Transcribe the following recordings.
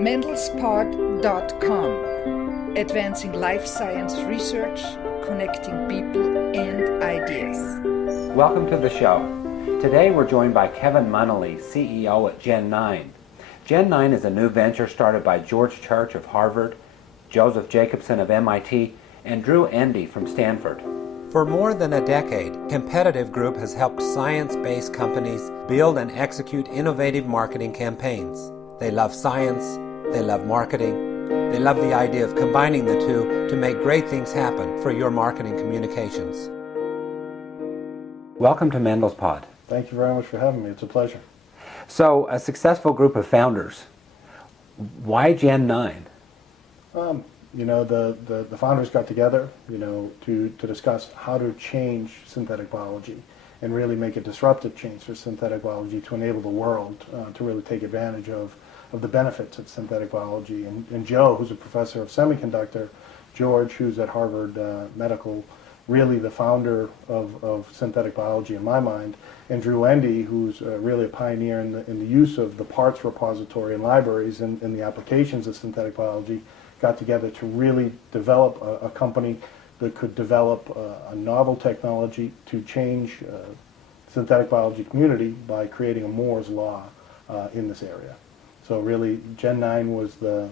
mendelspod.com, advancing life science research, connecting people and ideas. Welcome to the show. Today we're joined by Kevin Munnelly, CEO at Gen9. Gen9 is a new venture started by George Church of Harvard, Joseph Jacobson of MIT, and Drew Endy from Stanford. For more than a decade, Competitive Group has helped science-based companies build and execute innovative marketing campaigns. They love science, they love marketing, they love the idea of combining the two to make great things happen for your marketing communications. Welcome to Mendel's Pod. Thank you very much for having me. It's a pleasure. So, a successful group of founders. Why Gen9? The founders got together, to discuss how to change synthetic biology and really make a disruptive change for synthetic biology to enable the world to really take advantage of the benefits of synthetic biology. And Joe, who's a professor of semiconductor, George, who's at Harvard Medical, really the founder of synthetic biology in my mind, and Drew Endy, who's really a pioneer in the use of the parts repository and libraries and the applications of synthetic biology, got together to really develop a company that could develop a novel technology to change synthetic biology community by creating a Moore's law in this area. So really, Gen9 was the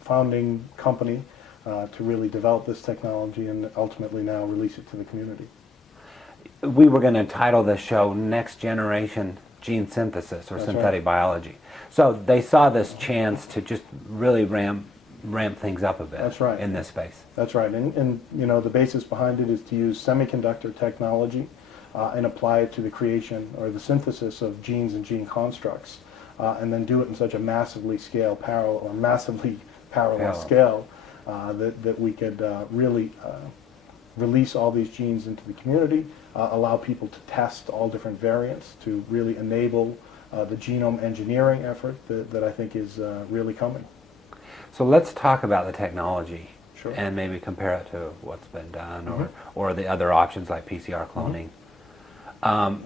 founding company to really develop this technology and ultimately now release it to the community. We were going to title this show Next Generation Gene Synthesis or Synthetic Biology. So they saw this chance to just really ramp things up a bit. That's right. In this space. That's right. And the basis behind it is to use semiconductor technology and apply it to the creation or the synthesis of genes and gene constructs, and then do it in such a massively parallel scale that we could really release all these genes into the community, allow people to test all different variants to really enable the genome engineering effort that I think is really coming. So let's talk about the technology. Sure. And maybe compare it to what's been done or the other options like PCR cloning.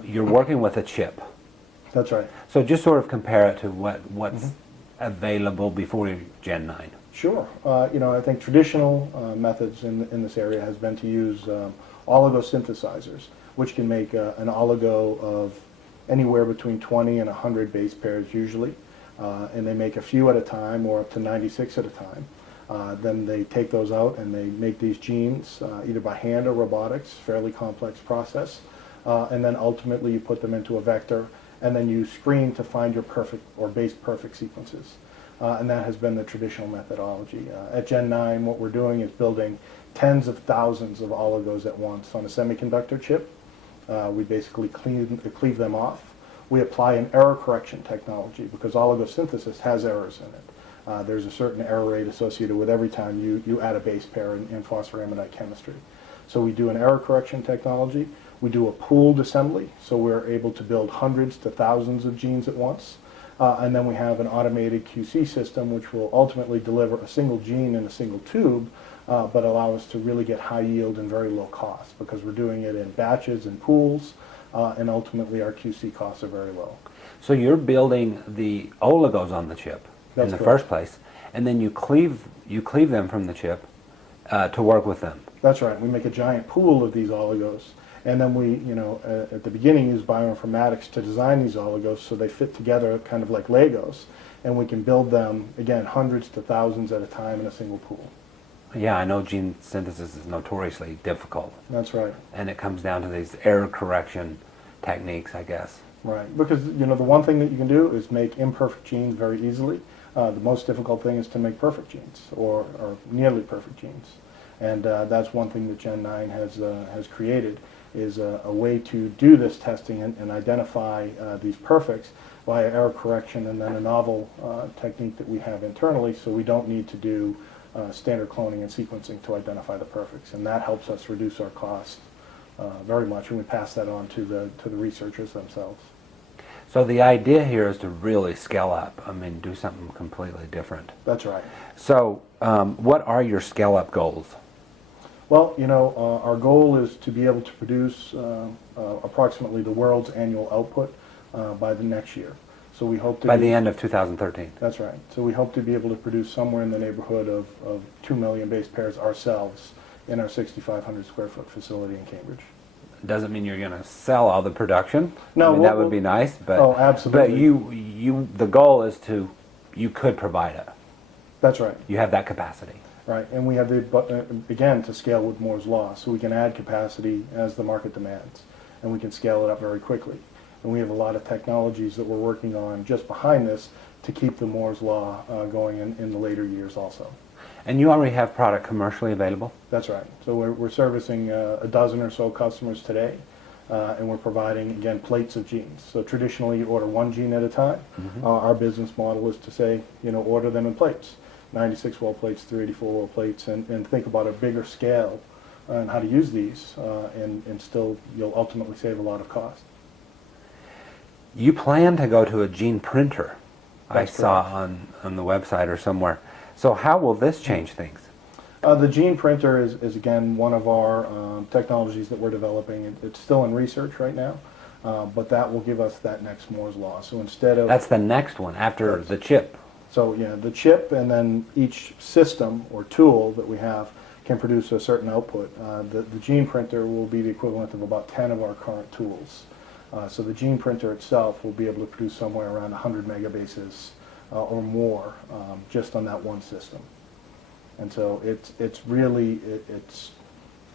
You're working with a chip. That's right. So just sort of compare it to what's available before Gen9. Sure. I think traditional methods in this area has been to use oligosynthesizers, which can make an oligo of anywhere between 20 and 100 base pairs usually. And they make a few at a time or up to 96 at a time. Then they take those out and they make these genes either by hand or robotics, fairly complex process. And then ultimately you put them into a vector and then you screen to find your perfect or base perfect sequences. And that has been the traditional methodology. At Gen9, what we're doing is building tens of thousands of oligos at once on a semiconductor chip. We basically cleave them off. We apply an error correction technology because oligosynthesis has errors in it. There's a certain error rate associated with every time you add a base pair in phosphoramidite chemistry. So we do an error correction technology. We do a pooled assembly, so we're able to build hundreds to thousands of genes at once. And then we have an automated QC system which will ultimately deliver a single gene in a single tube, but allow us to really get high yield and very low cost because we're doing it in batches and pools. And ultimately our QC costs are very low. So you're building the oligos on the chip in the first place, and then you cleave them from the chip to work with them. That's right. We make a giant pool of these oligos, and then we, at the beginning use bioinformatics to design these oligos so they fit together kind of like Legos, and we can build them, again, hundreds to thousands at a time in a single pool. Yeah, I know gene synthesis is notoriously difficult. That's right. And it comes down to these error correction techniques, I guess. Right, because the one thing that you can do is make imperfect genes very easily. The most difficult thing is to make perfect genes or nearly perfect genes. And that's one thing that Gen9 has created is a way to do this testing and identify these perfects via error correction and then a novel technique that we have internally so we don't need to do standard cloning and sequencing to identify the perfects, and that helps us reduce our cost very much, and we pass that on to the researchers themselves. So the idea here is to really scale up. Do something completely different. That's right. So what are your scale up goals? Well, our goal is to be able to produce approximately the world's annual output by the next year. So we hope to By the end of 2013. That's right. So we hope to be able to produce somewhere in the neighborhood of 2 million base pairs ourselves in our 6,500 square foot facility in Cambridge. Doesn't mean you're going to sell all the production. No, I mean, that would be nice, but oh, absolutely. But the goal is you could provide it. That's right. You have that capacity. Right, and we have the again to scale with Moore's law, so we can add capacity as the market demands, and we can scale it up very quickly. And we have a lot of technologies that we're working on just behind this to keep the Moore's law going in the later years also. And you already have product commercially available? That's right. So we're servicing a dozen or so customers today, and we're providing, again, plates of genes. So traditionally you order one gene at a time. Our business model is to say, order them in plates. 96 well plates, 384 well plates, and think about a bigger scale and how to use these, and still you'll ultimately save a lot of cost. You plan to go to a gene printer, That's I saw correct. on the website or somewhere. So how will this change things? The gene printer is again one of our technologies that we're developing. It's still in research right now, but that will give us that next Moore's law. So instead of That's the next one after the chip. So yeah, the chip and then each system or tool that we have can produce a certain output. The gene printer will be the equivalent of about 10 of our current tools. So the gene printer itself will be able to produce somewhere around 100 megabases or more just on that one system. And so it's really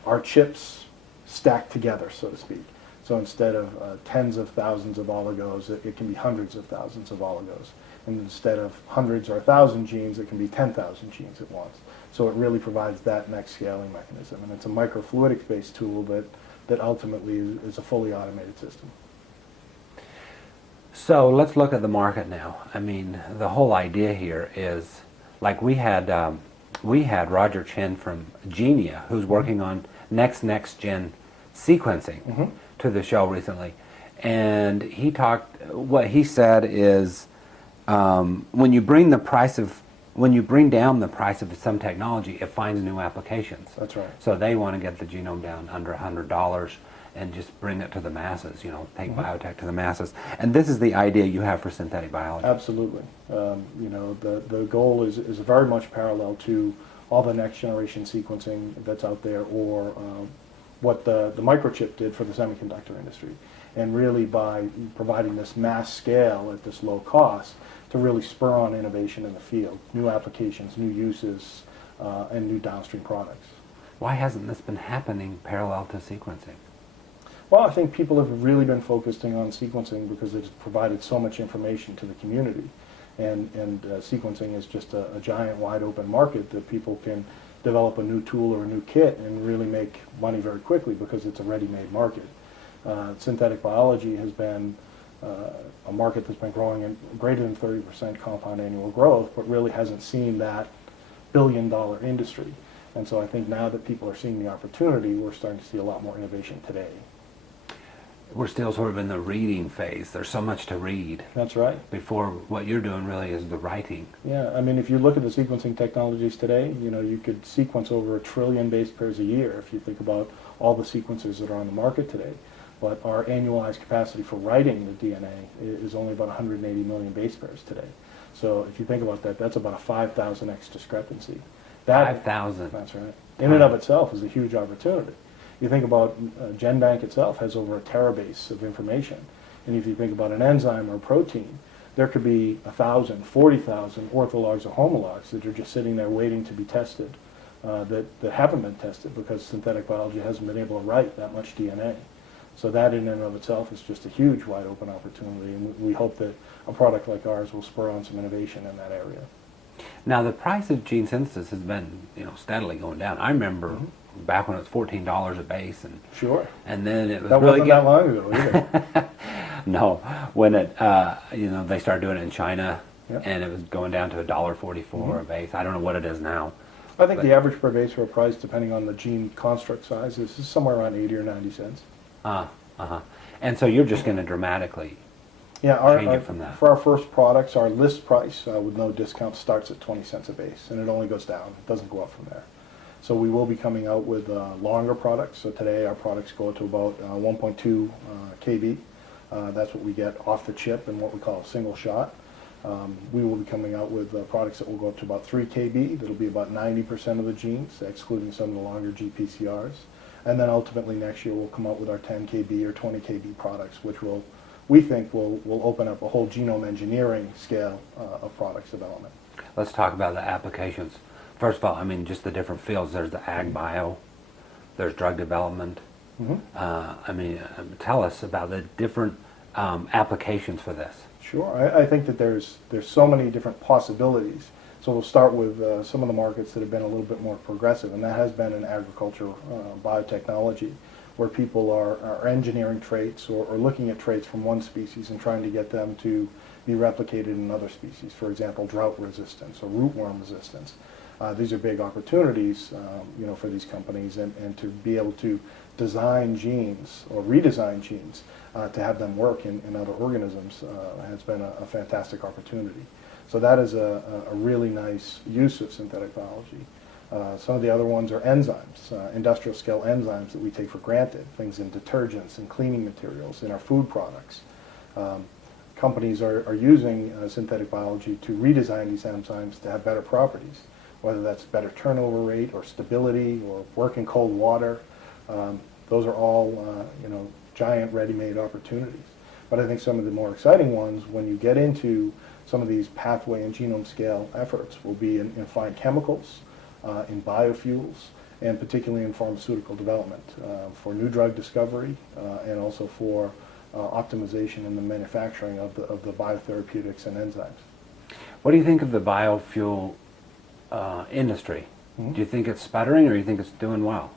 our chips stacked together, so to speak. So instead of tens of thousands of oligos, it can be hundreds of thousands of oligos. And instead of hundreds or 1,000 genes, it can be 10,000 genes at once. So it really provides that next scaling mechanism. And it's a microfluidics-based tool that ultimately is a fully automated system. So let's look at the market now. I mean, the whole idea here is, like we had Roger Chen from Genia, who's working on next gen sequencing to the show recently, and what he said is, when you bring down the price of some technology, it finds new applications. That's right. So they want to get the genome down under $100 and just bring it to the masses, take biotech to the masses. And this is the idea you have for synthetic biology. Absolutely. The goal is very much parallel to all the next generation sequencing that's out there, or what the microchip did for the semiconductor industry. And really by providing this mass scale at this low cost to really spur on innovation in the field, new applications, new uses, and new downstream products. Why hasn't this been happening parallel to sequencing? Well, I think people have really been focusing on sequencing because it's provided so much information to the community. And sequencing is just a giant wide open market that people can develop a new tool or a new kit and really make money very quickly because it's a ready-made market. Synthetic biology has been a market that's been growing at greater than 30% compound annual growth, but really hasn't seen that billion-dollar industry. And so I think now that people are seeing the opportunity, we're starting to see a lot more innovation today. We're still sort of in the reading phase. There's so much to read. That's right. Before what you're doing really is the writing. Yeah, I mean, if you look at the sequencing technologies today, you could sequence over 1 trillion base pairs a year if you think about all the sequences that are on the market today. But our annualized capacity for writing the DNA is only about 180 million base pairs today. So if you think about that, that's about a 5,000x discrepancy. 5,000. That's right. In and of itself is a huge opportunity. You think about GenBank itself has over a terabase of information. And if you think about an enzyme or a protein, there could be 1,000, 40,000 orthologs or homologs that are just sitting there waiting to be tested, that haven't been tested because synthetic biology hasn't been able to write that much DNA. So that in and of itself is just a huge wide open opportunity, and we hope that a product like ours will spur on some innovation in that area. Now the price of gene synthesis has been steadily going down. I remember back when it was $14 a base, and Sure. And then it was That really wasn't that long ago either. No, when it they started doing it in China, Yep. and it was going down to $1.44 a base. I don't know what it is now. I think But- the average per base or price, depending on the gene construct size, is somewhere around 80 or 90 cents. And so you're just going to dramatically Yeah, change it from that. for our first products, our list price with no discount starts at 20 cents a base, and it only goes down. It doesn't go up from there. So we will be coming out with longer products. So today our products go to about 1.2 kb. That's what we get off the chip in what we call a single shot. We will be coming out with products that will go up to about 3 kb. That'll be about 90% of the genes, excluding some of the longer GPCRs. And then ultimately next year we'll come out with our 10 kb or 20 kb products, which we think will open up a whole genome engineering scale of products development. Let's talk about the applications. First of all, I mean, just the different fields. There's the ag bio, there's drug development. Tell us about the different applications for this. Sure. I think that there's so many different possibilities. So we'll start with some of the markets that have been a little bit more progressive, and that has been in agriculture, biotechnology, where people are engineering traits or looking at traits from one species and trying to get them to be replicated in other species. For example, drought resistance or rootworm resistance. These are big opportunities, for these companies, and to be able to design genes or redesign genes to have them work in other organisms has been a fantastic opportunity. So that is a really nice use of synthetic biology. Some of the other ones are enzymes, industrial scale enzymes that we take for granted, things in detergents and cleaning materials, in our food products. Companies are using synthetic biology to redesign these enzymes to have better properties, whether that's better turnover rate or stability or work in cold water. Those are all giant ready-made opportunities. But I think some of the more exciting ones, when you get into some of these pathway and genome scale efforts, will be in fine chemicals, in biofuels, and particularly in pharmaceutical development for new drug discovery and also for optimization in the manufacturing of the biotherapeutics and enzymes. What do you think of the biofuel industry? Do you think it's sputtering, or do you think it's doing well?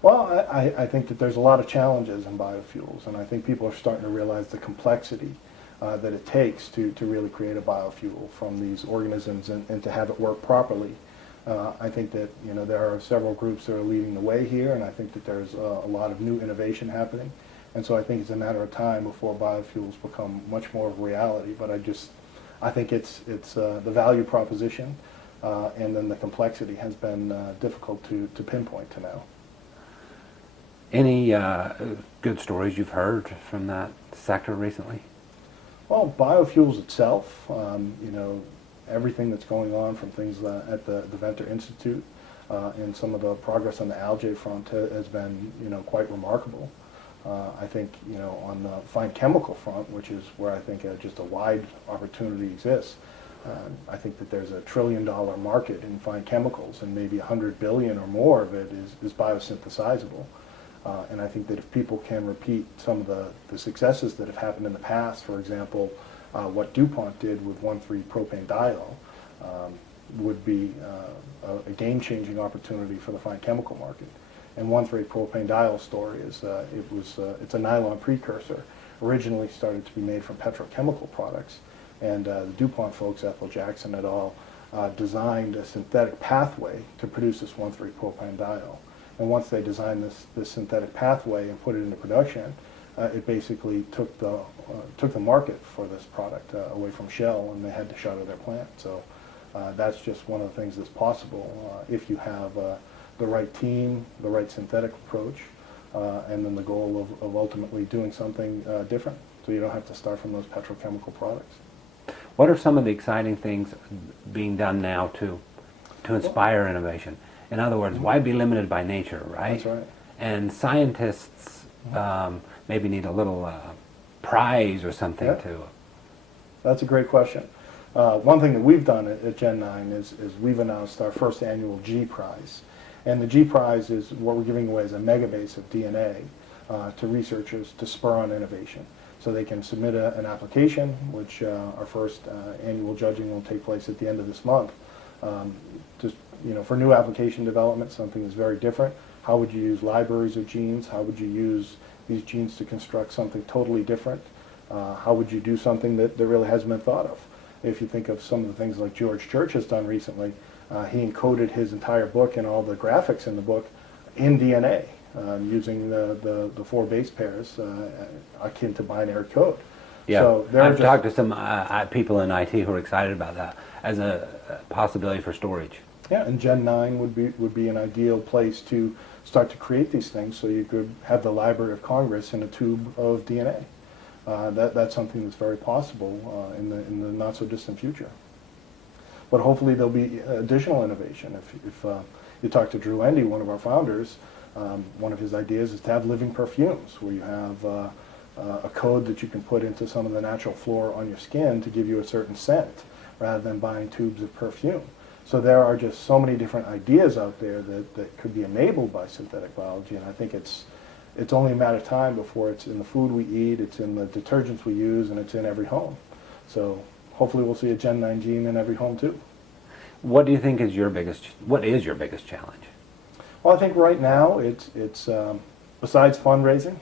Well, I think that there's a lot of challenges in biofuels, and I think people are starting to realize the complexity that it takes to really create a biofuel from these organisms and to have it work properly. I think that there are several groups that are leading the way here, and I think that there's a lot of new innovation happening. And so I think it's a matter of time before biofuels become much more of a reality. But I think it's the value proposition and then the complexity has been difficult to pinpoint to now. Any good stories you've heard from that sector recently? Well, biofuels itself, everything that's going on from things at the Venter Institute and some of the progress on the algae front has been, quite remarkable. I think, on the fine chemical front, which is where I think just a wide opportunity exists, I think that there's $1 trillion market in fine chemicals, and maybe 100 billion or more of it is biosynthesizable. And I think that if people can repeat some of the successes that have happened in the past, for example, what DuPont did with 1,3-propanediol would be a game-changing opportunity for the fine chemical market. And 1,3-propanediol story is it's a nylon precursor, originally started to be made from petrochemical products, and the DuPont folks, Ethel Jackson et al., designed a synthetic pathway to produce this 1,3-propanediol. And once they designed this synthetic pathway and put it into production, it basically took the market for this product away from Shell, and they had to shutter their plant. So that's just one of the things that's possible if you have the right team, the right synthetic approach, and then the goal of ultimately doing something different. So you don't have to start from those petrochemical products. What are some of the exciting things being done now to inspire innovation? In other words, why be limited by nature, right? That's right. And scientists maybe need a little prize or something to. That's a great question. One thing that we've done at Gen9 is we've announced our first annual G Prize. And the G Prize is what we're giving away as a megabase of DNA to researchers to spur on innovation. So they can submit an application, which our first annual judging will take place at the end of this month. For new application development, something that's very different. How would you use libraries of genes? How would you use these genes to construct something totally different? How would you do something that really hasn't been thought of? If you think of some of the things like George Church has done recently, he encoded his entire book and all the graphics in the book in DNA using the 4 base pairs akin to binary code. Yeah, so I've talked to some people in IT who are excited about that as a possibility for storage. Yeah, and Gen9 would be an ideal place to start to create these things, so you could have the Library of Congress in a tube of DNA. that's something that's very possible in the not so distant future. But hopefully there'll be additional innovation. If you talk to Drew Endy, one of our founders, one of his ideas is to have living perfumes, where you have a code that you can put into some of the natural flora on your skin to give you a certain scent, rather than buying tubes of perfume. So there are just so many different ideas out there that could be enabled by synthetic biology, and I think it's only a matter of time before it's in the food we eat, it's in the detergents we use, and it's in every home. So hopefully we'll see a Gen9 gene in every home too. What do you think is your biggest challenge? Well, I think right now it's besides fundraising,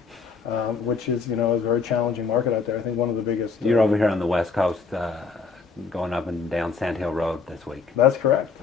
which is a very challenging market out there. I think one of the biggest. You're over here on the West Coast, going up and down Sand Hill Road this week. That's correct.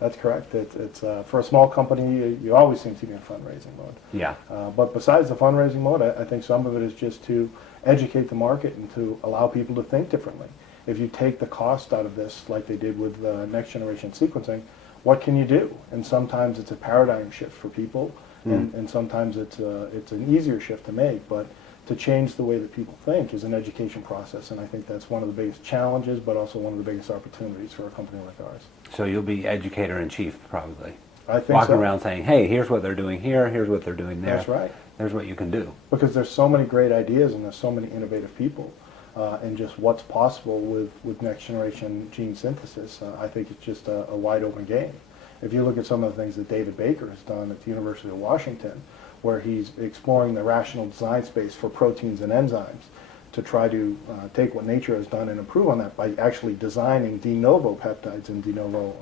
That's correct. It's for a small company, you always seem to be in fundraising mode. Yeah. But besides the fundraising mode, I think some of it is just to educate the market and to allow people to think differently. If you take the cost out of this, like they did with next generation sequencing, what can you do? And sometimes it's a paradigm shift for people, and sometimes it's an easier shift to make. But to change the way that people think is an education process, and I think that's one of the biggest challenges, but also one of the biggest opportunities for a company like ours. So you'll be educator-in-chief, probably. I think walking so. around saying, hey, here's what they're doing here, here's what they're doing there. That's right. There's what you can do. Because there's so many great ideas and there's so many innovative people, and just what's possible with next generation gene synthesis, I think it's just a wide open game. If you look at some of the things that David Baker has done at the University of Washington, where he's exploring the rational design space for proteins and enzymes to try to take what nature has done and improve on that by actually designing de novo peptides and de novo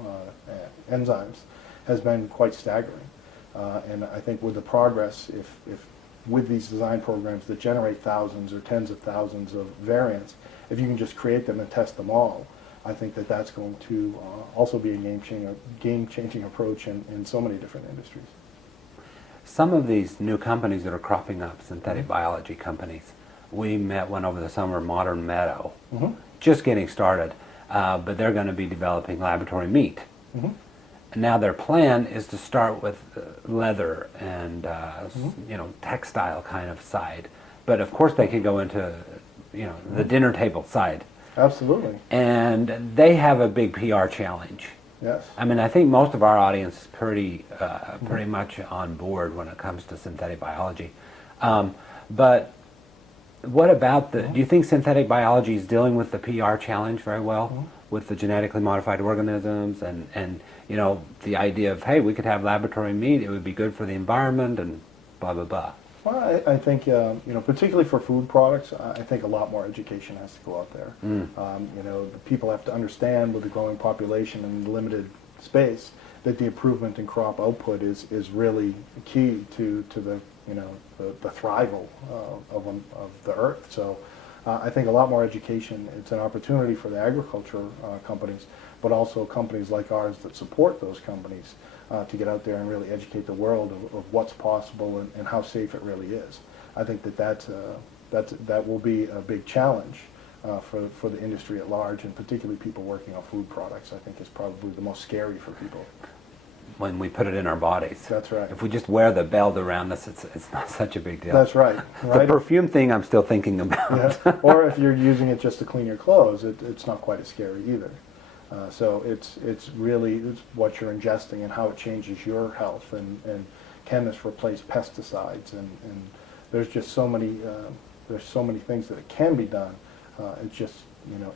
enzymes, has been quite staggering. And I think with the progress, if with these design programs that generate thousands or tens of thousands of variants, if you can just create them and test them all, I think that that's going to also be a game-changing approach in so many different industries. Some of these new companies that are cropping up, synthetic biology companies, we met one over the summer, Modern Meadow, just getting started, but they're going to be developing laboratory meat. Now their plan is to start with leather and textile kind of side, but of course they could go into the dinner table side. Absolutely. And they have a big PR challenge. Yes. I mean, I think most of our audience is pretty much on board when it comes to synthetic biology. But what about do you think synthetic biology is dealing with the PR challenge very well, with the genetically modified organisms and the idea of, hey, we could have laboratory meat, it would be good for the environment and blah, blah, blah? Well, I think, particularly for food products, I think a lot more education has to go out there. The people have to understand with the growing population and limited space that the improvement in crop output is really key to the thrival of the earth. So I think a lot more education, it's an opportunity for the agriculture companies, but also companies like ours that support those companies to get out there and really educate the world of what's possible and how safe it really is. I think that will be a big challenge for the industry at large, and particularly people working on food products. I think is probably the most scary for people. When we put it in our bodies. That's right. If we just wear the belt around us, it's not such a big deal. That's right. The perfume thing I'm still thinking about. Yeah. Or if you're using it just to clean your clothes, it's not quite as scary either. So it's really what you're ingesting and how it changes your health, and can this replace pesticides, and there's just so many things that it can be done. It's just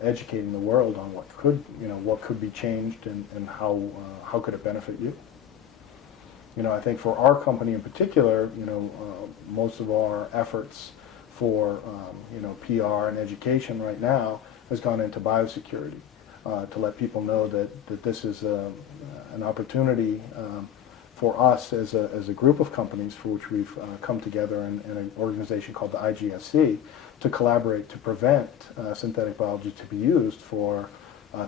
educating the world on what could be changed and how could it benefit you. I think for our company in particular, most of our efforts for PR and education right now has gone into biosecurity. To let people know that this is an opportunity for us as a group of companies for which we've come together in an organization called the IGSC to collaborate to prevent synthetic biology to be used for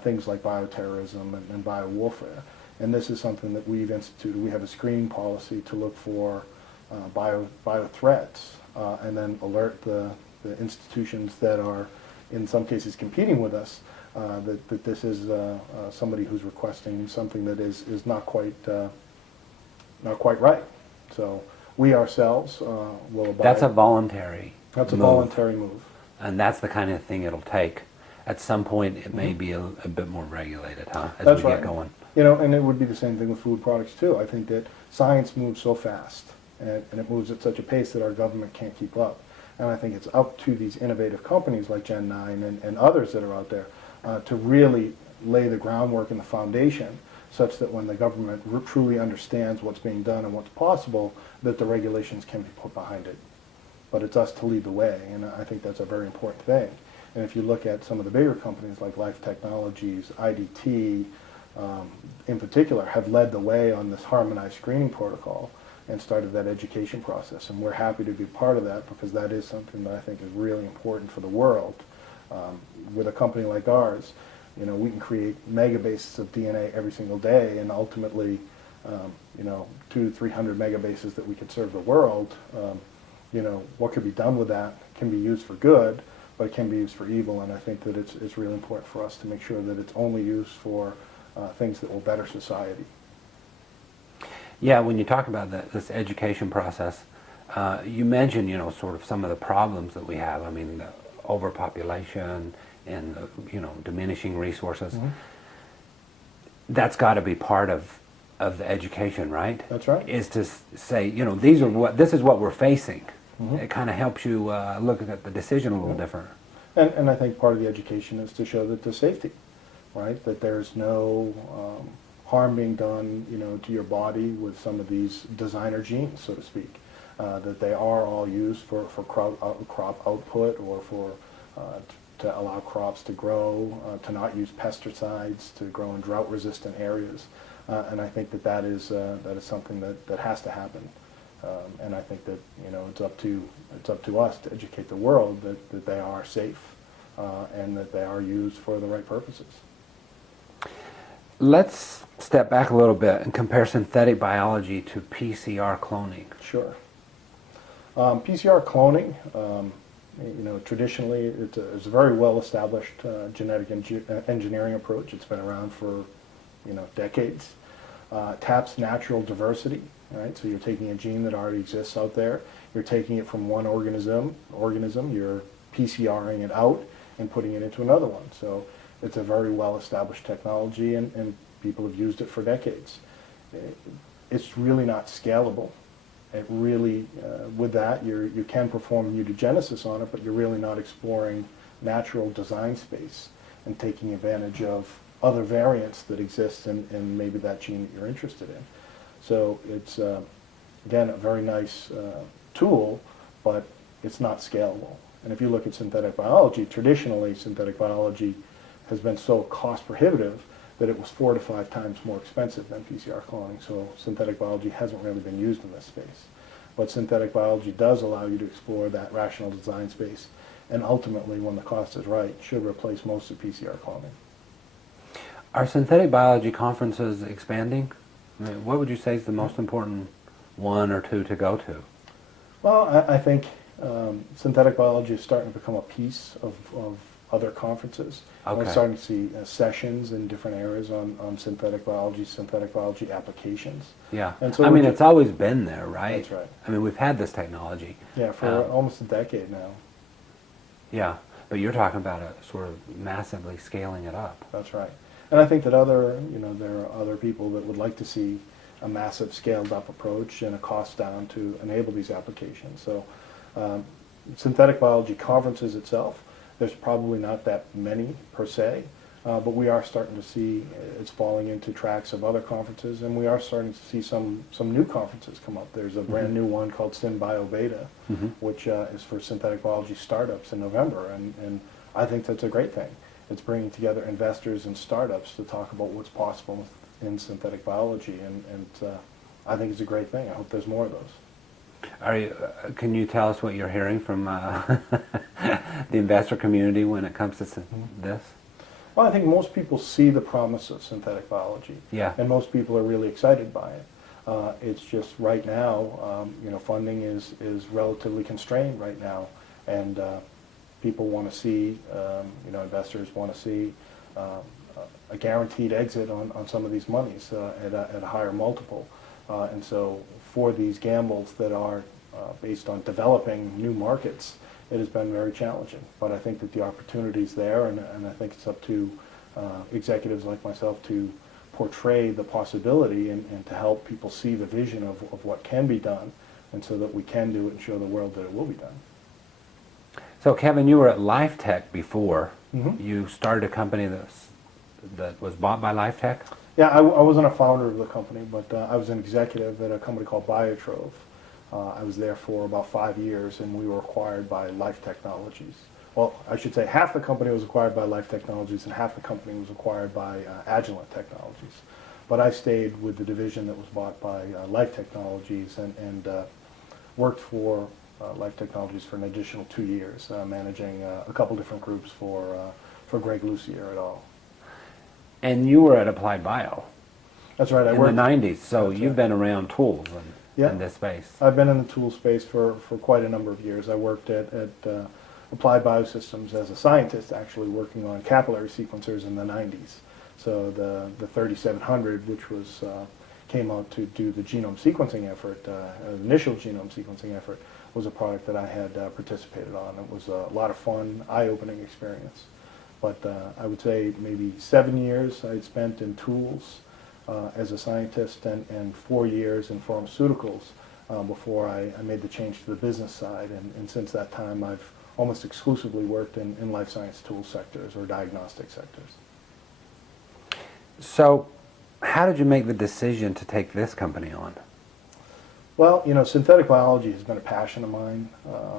things like bioterrorism and biowarfare. And this is something that we've instituted. We have a screening policy to look for bio threats and then alert the institutions that are in some cases competing with us that this is somebody who's requesting something that is not quite right. So we ourselves will abide. That's a voluntary. That's a voluntary move. And that's the kind of thing it'll take. At some point, it may be a bit more regulated, huh, as That's we right. get going. You know, and it would be the same thing with food products too. I think that science moves so fast, and it moves at such a pace that our government can't keep up. And I think it's up to these innovative companies like Gen9 and others that are out there to really lay the groundwork and the foundation such that when the government truly understands what's being done and what's possible, that the regulations can be put behind it. But it's us to lead the way, and I think that's a very important thing. And if you look at some of the bigger companies like Life Technologies, IDT, in particular, have led the way on this harmonized screening protocol and started that education process. And we're happy to be part of that because that is something that I think is really important for the world. With a company like ours, you know, we can create megabases of DNA every single day, and ultimately, you know, 200 to 300 megabases that we could serve the world. You know, what could be done with that can be used for good, but it can be used for evil, and I think that it's really important for us to make sure that it's only used for things that will better society. Yeah, when you talk about this education process, you mentioned, you know, sort of some of the problems that we have. I mean, the overpopulation and the, you know, diminishing resources. That's got to be part of the education, right? That's right. Is to say, you know, this is what we're facing. It kind of helps you look at the decision a little different. And I think part of the education is to show that there's safety, right? That there's no harm being done, you know, to your body with some of these designer genes, so to speak. That they are all used for crop output or for to allow crops to grow, to not use pesticides, to grow in drought-resistant areas. And I think that is something that has to happen. And I think that, you know, it's up to us to educate the world that they are safe and that they are used for the right purposes. Let's step back a little bit and compare synthetic biology to PCR cloning. Sure. PCR cloning, you know, traditionally it's a very well-established genetic engineering approach. It's been around for, you know, decades. Taps natural diversity, right? So you're taking a gene that already exists out there, you're taking it from one organism, you're PCRing it out and putting it into another one. So it's a very well-established technology, and people have used it for decades. It's really not scalable. It really, with that, you can perform mutagenesis on it, but you're really not exploring natural design space and taking advantage of other variants that exist in maybe that gene that you're interested in. So it's, again, a very nice tool, but it's not scalable. And if you look at synthetic biology, traditionally synthetic biology has been so cost prohibitive that it was 4 to 5 times more expensive than PCR cloning. So synthetic biology hasn't really been used in this space. But synthetic biology does allow you to explore that rational design space, and ultimately, when the cost is right, should replace most of PCR cloning. Are synthetic biology conferences expanding? I mean, what would you say is the most important one or two to go to? Well, I think synthetic biology is starting to become a piece of other conferences. Okay. We're starting to see sessions in different areas on synthetic biology applications. Yeah, And so I mean, it's always been there, right? That's right. I mean, we've had this technology. Yeah, for almost a decade now. Yeah, but you're talking about a sort of massively scaling it up. That's right. And I think that there are other people that would like to see a massive scaled up approach and a cost down to enable these applications. So synthetic biology conferences itself, there's probably not that many per se, but we are starting to see it's falling into tracks of other conferences, and we are starting to see some new conferences come up. There's a brand new one called SynBio Beta, which is for synthetic biology startups in November, and I think that's a great thing. It's bringing together investors and startups to talk about what's possible in synthetic biology, and I think it's a great thing. I hope there's more of those. Can you tell us what you're hearing from the investor community when it comes to this? Well, I think most people see the promise of synthetic biology, Yeah. and most people are really excited by it. It's just right now, funding is relatively constrained right now, and people want to see, investors want to see a guaranteed exit on some of these monies at a higher multiple. And so for these gambles that are based on developing new markets, it has been very challenging. But I think that the opportunity is there, and I think it's up to executives like myself to portray the possibility and to help people see the vision of what can be done, and so that we can do it and show the world that it will be done. So Kevin, you were at LifeTech before. Mm-hmm. You started a company that was bought by LifeTech? Yeah, I wasn't a founder of the company, but I was an executive at a company called Biotrove. I was there for about 5 years, and we were acquired by Life Technologies. Well, I should say half the company was acquired by Life Technologies and half the company was acquired by Agilent Technologies. But I stayed with the division that was bought by Life Technologies and worked for Life Technologies for an additional 2 years, managing a couple different groups for Greg Lucier et al. And you were at Applied Bio. That's right. I in worked the 90s, so That's you've right. been around tools Yeah. in this space. I've been in the tool space for quite a number of years. I worked at Applied Biosystems as a scientist, actually working on capillary sequencers in the 90s. So the 3700, which was came out to do the genome sequencing effort, initial genome sequencing effort, was a product that I had participated on. It was a lot of fun, eye-opening experience. But I would say maybe 7 years I'd spent in tools as a scientist, and 4 years in pharmaceuticals before I made the change to the business side. And since that time, I've almost exclusively worked in life science tool sectors or diagnostic sectors. So how did you make the decision to take this company on? Well, you know, synthetic biology has been a passion of mine.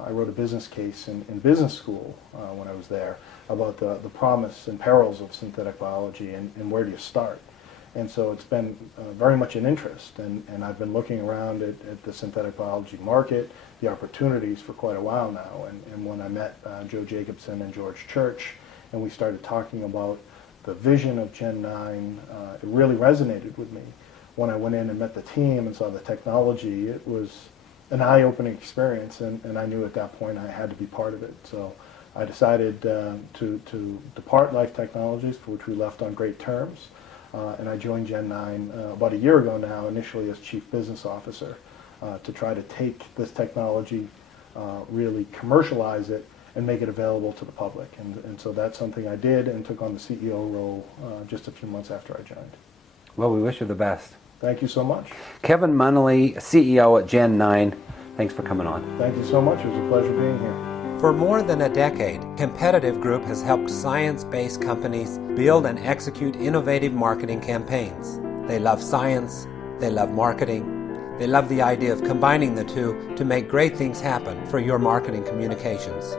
I wrote a business case in business school when I was there about the promise and perils of synthetic biology and where do you start. And so it's been very much an interest, and I've been looking around at the synthetic biology market, the opportunities for quite a while now. And when I met Joe Jacobson and George Church, and we started talking about the vision of Gen9, it really resonated with me. When I went in and met the team and saw the technology, it was an eye-opening experience, and I knew at that point I had to be part of it. So I decided to depart Life Technologies, for which we left on great terms, and I joined Gen9 about a year ago now, initially as Chief Business Officer, to try to take this technology, really commercialize it, and make it available to the public. And so that's something I did, and took on the CEO role just a few months after I joined. Well, we wish you the best. Thank you so much. Kevin Munnelly, CEO at Gen9, thanks for coming on. Thank you so much. It was a pleasure being here. For more than a decade, Competitive Group has helped science-based companies build and execute innovative marketing campaigns. They love science, they love marketing, they love the idea of combining the two to make great things happen for your marketing communications.